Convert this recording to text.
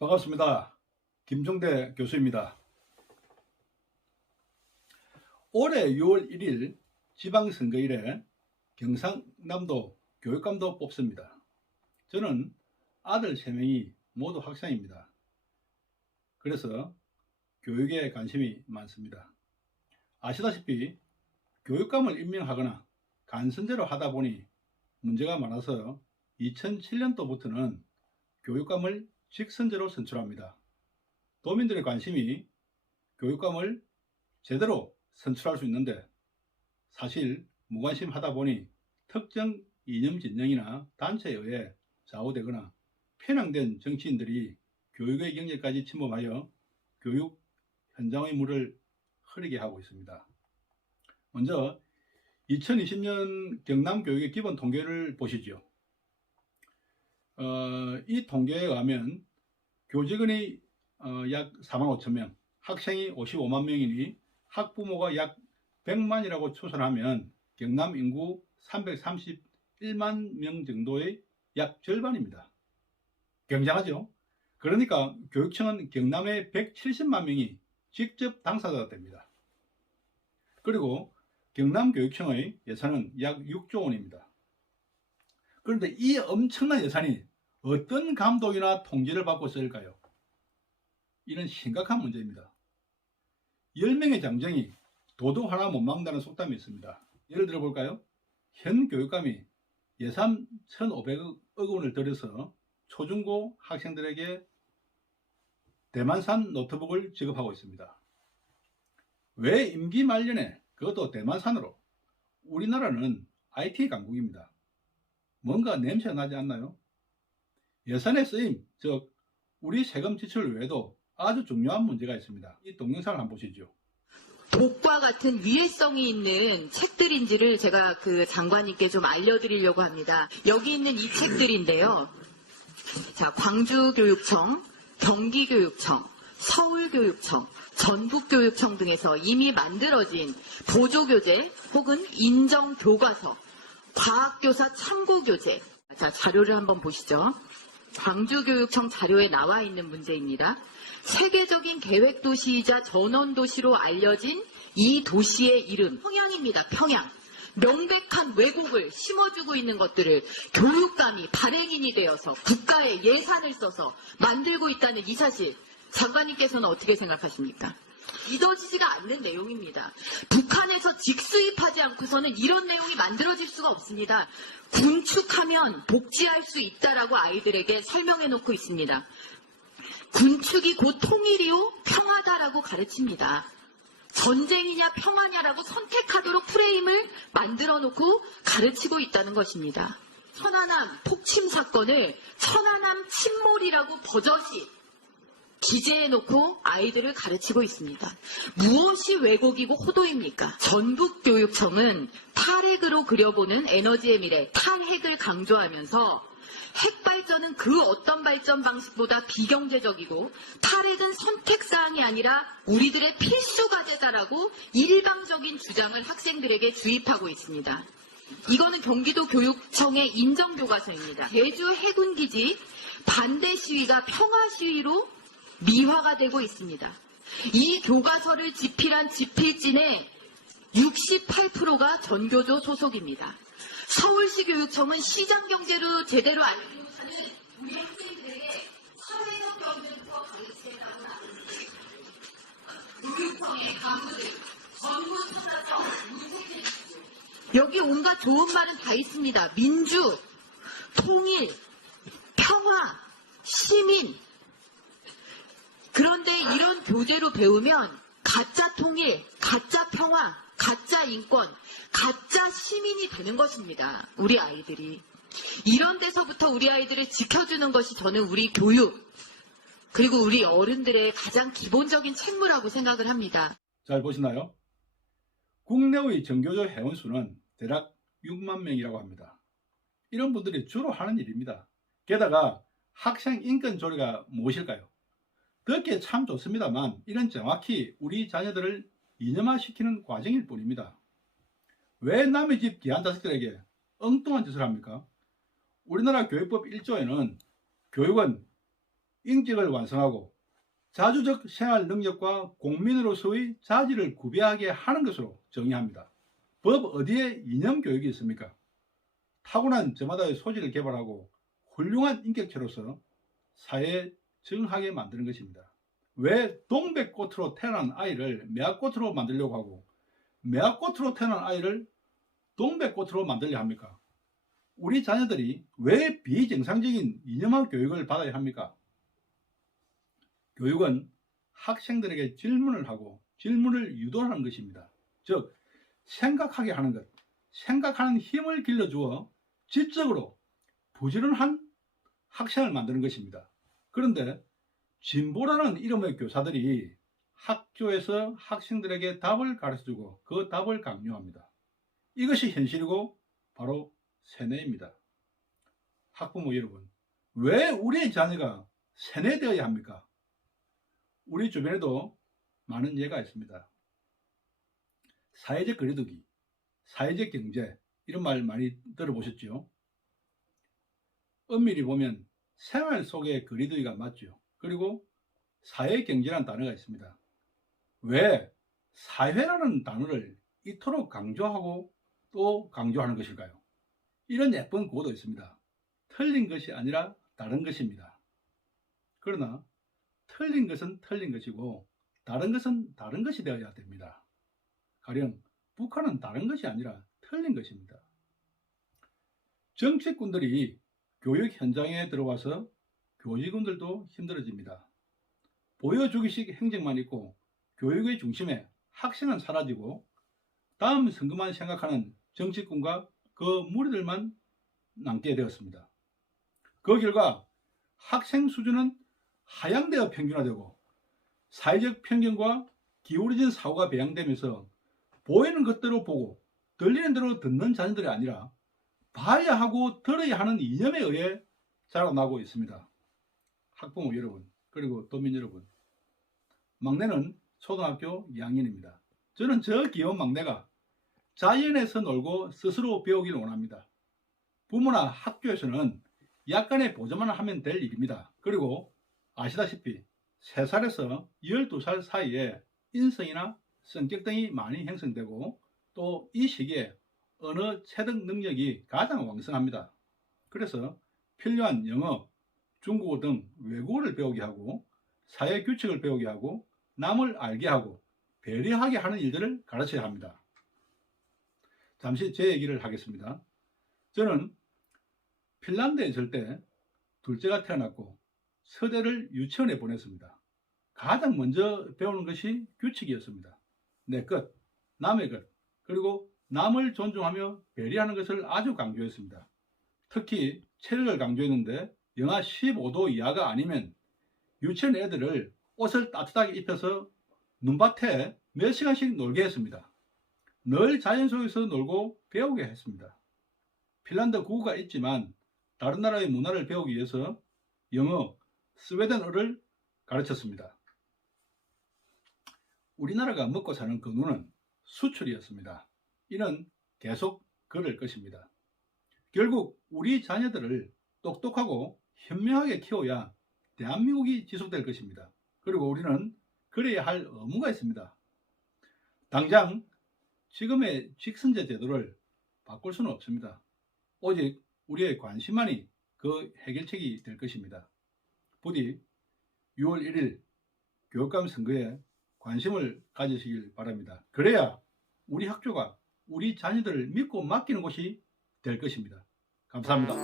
반갑습니다. 김종대 교수입니다. 올해 6월 1일 지방선거일에 경상남도 교육감도 뽑습니다. 저는 아들 3명이 모두 학생입니다. 그래서 교육에 관심이 많습니다. 아시다시피 교육감을 임명하거나 간선제로 하다 보니 문제가 많아서 2007년도부터는 교육감을 직선제로 선출합니다. 도민들의 관심이 교육감을 제대로 선출할 수 있는데 사실 무관심하다 보니 특정 이념 진영이나 단체에 의해 좌우되거나 편향된 정치인들이 교육의 경제까지 침범하여 교육 현장의 물을 흐르게 하고 있습니다. 먼저 2020년 경남 교육의 기본 통계를 보시죠. 이 통계에 의하면 교직원이 약 4만 5천 명, 학생이 55만 명이니 학부모가 약 100만이라고 추산하면 경남 인구 331만 명 정도의 약 절반입니다. 굉장하죠? 그러니까 교육청은 경남의 170만 명이 직접 당사자가 됩니다. 그리고 경남교육청의 예산은 약 6조 원입니다. 그런데 이 엄청난 예산이 어떤 감독이나 통제를 받고 있을까요? 이는 심각한 문제입니다. 10명의 장정이 도둑 하나 못 막는다는 속담이 있습니다. 예를 들어 볼까요? 현 교육감이 예산 1,500억 원을 들여서 초중고 학생들에게 대만산 노트북을 지급하고 있습니다. 왜 임기 말년에 그것도 대만산으로? 우리나라는 IT 강국입니다. 뭔가 냄새가 나지 않나요? 예산의 쓰임, 즉 우리 세금 지출 외에도 아주 중요한 문제가 있습니다. 이 동영상을 한번 보시죠. 독과 같은 위해성이 있는 책들인지를 제가 장관님께 좀 알려드리려고 합니다. 여기 있는 이 책들인데요. 자, 광주교육청, 경기교육청, 서울교육청, 전북교육청 등에서 이미 만들어진 보조교재 혹은 인정교과서, 과학교사 참고교재. 자, 자료를 한번 보시죠. 광주교육청 자료에 나와 있는 문제입니다. 세계적인 계획도시이자 전원도시로 알려진 이 도시의 이름, 평양입니다. 평양. 명백한 왜곡을 심어주고 있는 것들을 교육감이 발행인이 되어서 국가의 예산을 써서 만들고 있다는 이 사실, 장관님께서는 어떻게 생각하십니까? 믿어지지가 않는 내용입니다. 북한에서 직수입하지 않고서는 이런 내용이 만들어질 수가 없습니다. 군축하면 복지할 수 있다라고 아이들에게 설명해 놓고 있습니다. 군축이 곧 통일이요 평화다라고 가르칩니다. 전쟁이냐 평화냐라고 선택하도록 프레임을 만들어 놓고 가르치고 있다는 것입니다. 천안함 폭침 사건을 천안함 침몰이라고 버젓이 기재해 놓고 아이들을 가르치고 있습니다. 무엇이 왜곡이고 호도입니까? 전북교육청은 탈핵으로 그려보는 에너지의 미래, 탈핵을 강조하면서 핵 발전은 그 어떤 발전 방식보다 비경제적이고 탈핵은 선택사항이 아니라 우리들의 필수 과제다라고 일방적인 주장을 학생들에게 주입하고 있습니다. 이거는 경기도 교육청의 인정교과서입니다. 제주 해군기지 반대 시위가 평화 시위로 미화가 되고 있습니다. 이 교과서를 집필한 집필진의 68%가 전교조 소속입니다. 서울시 교육청은 시장 경제로 제대로 알지 못하는 우리 학생들에게 사회적 경제부터 가르치겠다고 나섰습니다. 교육청의 간부들, 전부 찾아서 문책해 주십시오. 여기 온갖 좋은 말은 다 있습니다. 민주, 통일, 평화, 시민. 그런데 이런 교재로 배우면 가짜 통일, 가짜 평화, 가짜 인권, 가짜 시민이 되는 것입니다. 우리 아이들이. 이런 데서부터 우리 아이들을 지켜주는 것이 저는 우리 교육, 그리고 우리 어른들의 가장 기본적인 책무라고 생각을 합니다. 잘 보시나요? 국내의 전교조 회원수는 대략 6만 명이라고 합니다. 이런 분들이 주로 하는 일입니다. 게다가 학생 인권 조례가 무엇일까요? 듣기에 참 좋습니다만 이런 정확히 우리 자녀들을 이념화시키는 과정일 뿐입니다. 왜 남의 집 귀한 자식들에게 엉뚱한 짓을 합니까? 우리나라 교육법 1조에는 교육은 인격을 완성하고 자주적 생활 능력과 국민으로서의 자질을 구비하게 하는 것으로 정의합니다. 법 어디에 이념 교육이 있습니까? 타고난 저마다의 소질을 개발하고 훌륭한 인격체로서 사회에 적응하게 만드는 것입니다. 왜 동백꽃으로 태어난 아이를 매화꽃으로 만들려고 하고 매화꽃으로 태어난 아이를 동백꽃으로 만들려 합니까? 우리 자녀들이 왜 비정상적인 이념학 교육을 받아야 합니까? 교육은 학생들에게 질문을 하고 질문을 유도하는 것입니다. 즉 생각하게 하는 것, 생각하는 힘을 길러주어 지적으로 부지런한 학생을 만드는 것입니다. 그런데 진보라는 이름의 교사들이 학교에서 학생들에게 답을 가르쳐주고 그 답을 강요합니다. 이것이 현실이고 바로 세뇌입니다. 학부모 여러분, 왜 우리의 자녀가 세뇌되어야 합니까? 우리 주변에도 많은 예가 있습니다. 사회적 거리두기, 사회적 경제 이런 말 많이 들어보셨죠? 엄밀히 보면 생활 속의 거리두기가 맞죠. 그리고 사회경제라는 단어가 있습니다. 왜 사회라는 단어를 이토록 강조하고 또 강조하는 것일까요? 이런 예쁜 구호도 있습니다. 틀린 것이 아니라 다른 것입니다. 그러나 틀린 것은 틀린 것이고 다른 것은 다른 것이 되어야 됩니다. 가령 북한은 다른 것이 아니라 틀린 것입니다. 정치꾼들이 교육 현장에 들어와서 교직원들도 힘들어집니다. 보여주기식 행정만 있고 교육의 중심에 학생은 사라지고 다음 선거만 생각하는 정치꾼과 그 무리들만 남게 되었습니다. 그 결과 학생 수준은 하향되어 평균화되고 사회적 편견과 기울어진 사고가 배양되면서 보이는 것대로 보고 들리는 대로 듣는 자녀들이 아니라 봐야 하고 들어야 하는 이념에 의해 자라나고 있습니다. 학부모 여러분, 그리고 도민 여러분, 막내는 초등학교 2학년입니다. 저는 저 귀여운 막내가 자연에서 놀고 스스로 배우기를 원합니다. 부모나 학교에서는 약간의 보조만 하면 될 일입니다. 그리고 아시다시피 3살에서 12살 사이에 인성이나 성격 등이 많이 형성되고 또 이 시기에 언어 체득 능력이 가장 왕성합니다. 그래서 필요한 영어, 중국어 등 외국어를 배우게 하고 사회 규칙을 배우게 하고 남을 알게 하고 배려하게 하는 일들을 가르쳐야 합니다. 잠시 제 얘기를 하겠습니다. 저는 핀란드에 있을 때 둘째가 태어났고 서대를 유치원에 보냈습니다. 가장 먼저 배우는 것이 규칙이었습니다. 내 것, 남의 것, 그리고 남을 존중하며 배려하는 것을 아주 강조했습니다. 특히 체력을 강조했는데 영하 15도 이하가 아니면 유치원 애들을 옷을 따뜻하게 입혀서 눈밭에 몇 시간씩 놀게 했습니다. 늘 자연 속에서 놀고 배우게 했습니다. 핀란드 국어가 있지만 다른 나라의 문화를 배우기 위해서 영어, 스웨덴어를 가르쳤습니다. 우리나라가 먹고 사는 근원은 수출이었습니다. 이는 계속 그럴 것입니다. 결국 우리 자녀들을 똑똑하고 현명하게 키워야 대한민국이 지속될 것입니다. 그리고 우리는 그래야 할 의무가 있습니다. 당장 지금의 직선제 제도를 바꿀 수는 없습니다. 오직 우리의 관심만이 그 해결책이 될 것입니다. 부디 6월 1일 교육감 선거에 관심을 가지시길 바랍니다. 그래야 우리 학교가 우리 자녀들을 믿고 맡기는 곳이 될 것입니다. 감사합니다.